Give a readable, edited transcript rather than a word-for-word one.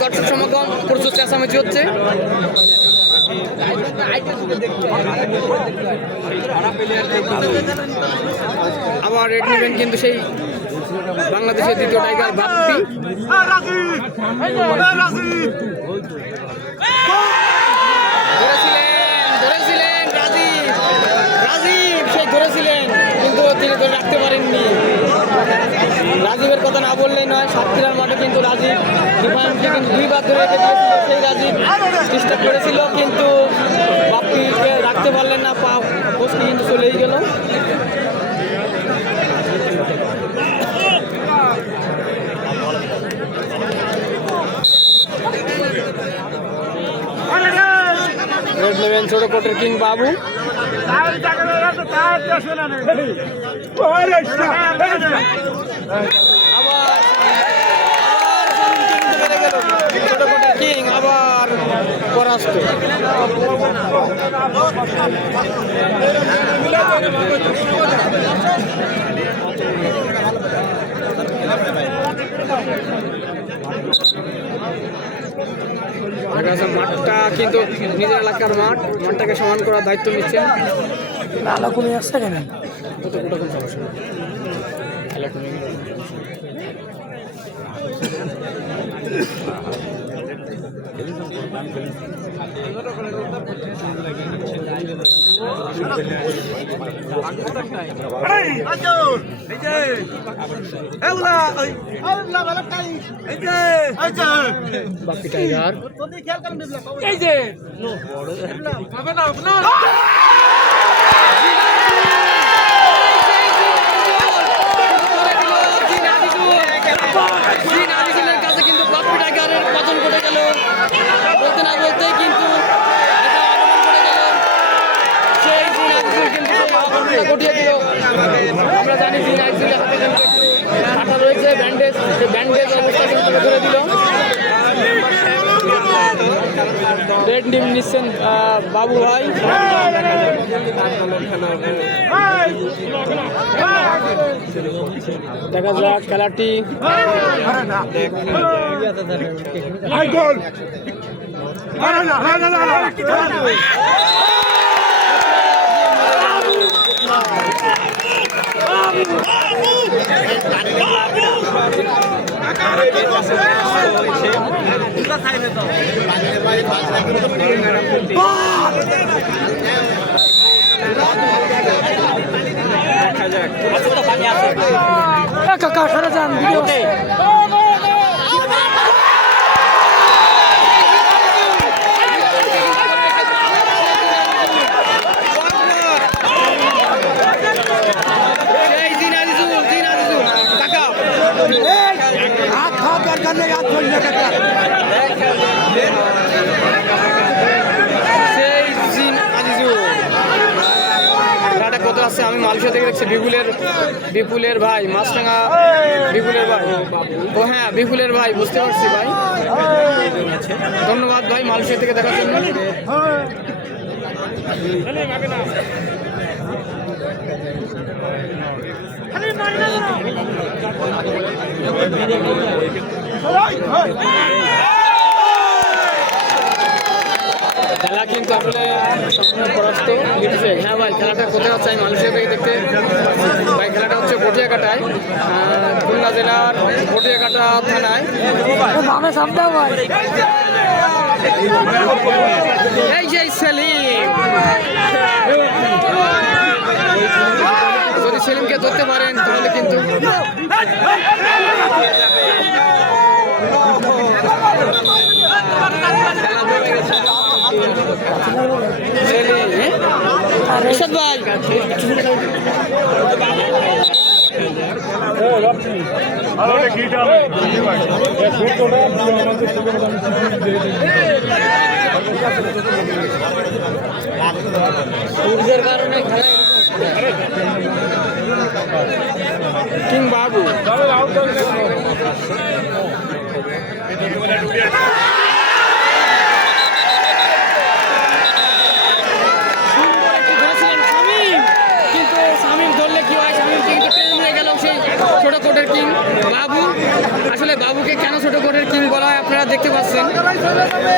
দর্শক সমাগম, প্রচুর চেঁচামেচি হচ্ছে। আবার রেড নেবেন কিন্তু সেই বাংলাদেশের দ্বিতীয় টাইগার বাপ্পি। ধরেছিলেন রাজীব সেই ধরেছিলেন, কিন্তু তিনি ধরে রাখতে পারেননি। রাজীবের কথা না বললেই নয়, সাতক্ষীরার মাঠে কিন্তু রাজীব ডিফারেন্টকে কিন্তু দুইবার ধরে রেখে দিয়েছিল। সেই রাজীব চেষ্টা করেছিল, কিন্তু বাপ্পিকে রাখতে পারলেন না, পা পোস্টে কিন্তু চলেই গেল। রেড নেবেন ছোট কোটের কিং বাবু। ছোট কোটের কিং আবার পরাস্ত। মাঠটা কিন্তু নিজের এলাকার মাঠটাকে সমান করার দায়িত্ব নিচ্ছেন। আলো কমে আসছে কেন? বাপ্পি টাইগার কাছে কিন্তু বাপ্পি টাইগারের পতন ঘটে গেল। বলতে না বলতে কিন্তু সেই ঘটিয়ে দিল। আমরা জানি যে নাইজেরিয়ার হাতে কিন্তু কাটা রয়েছে, ব্যান্ডেজ, সেই ব্যান্ডেজ অবস্থা কিন্তু ধরে দিল। রেড টিম নিচ্ছেন বাবু ভাই। দেখা যাক খেলাটি। কাকা সরে যান ভিডিওতে। কত আছে আমি মালয়েশিয়া থেকে দেখছি। বিপুলের ভাই মাছরাঙা, বিপুলের ভাই। ও হ্যাঁ, বিপুলের ভাই, বুঝতে পারছি ভাই। ধন্যবাদ ভাই মালয়েশিয়া থেকে দেখার জন্য। খেলা কিন্তু আসলে পরাস্ত লিখছে। হ্যাঁ ভাই, খেলাটা কোথায় হচ্ছে আমি মালয়েশিয়া থেকে দেখতে ভাই। খেলাটা হচ্ছে পটিয়াঘাটায়, খুলনা জেলার পটিয়াঘাটা থানায়। এই যে সেলিম, যদি সেলিমকে ধরতে পারেন তাহলে কিন্তু ভাই সূর্যের কারণে কিং বাবু ছোট কোটের কিং বাবু। আসলে বাবুকে কেন ছোট কোটের কিং বলা হয় আপনারা দেখতে পাচ্ছেন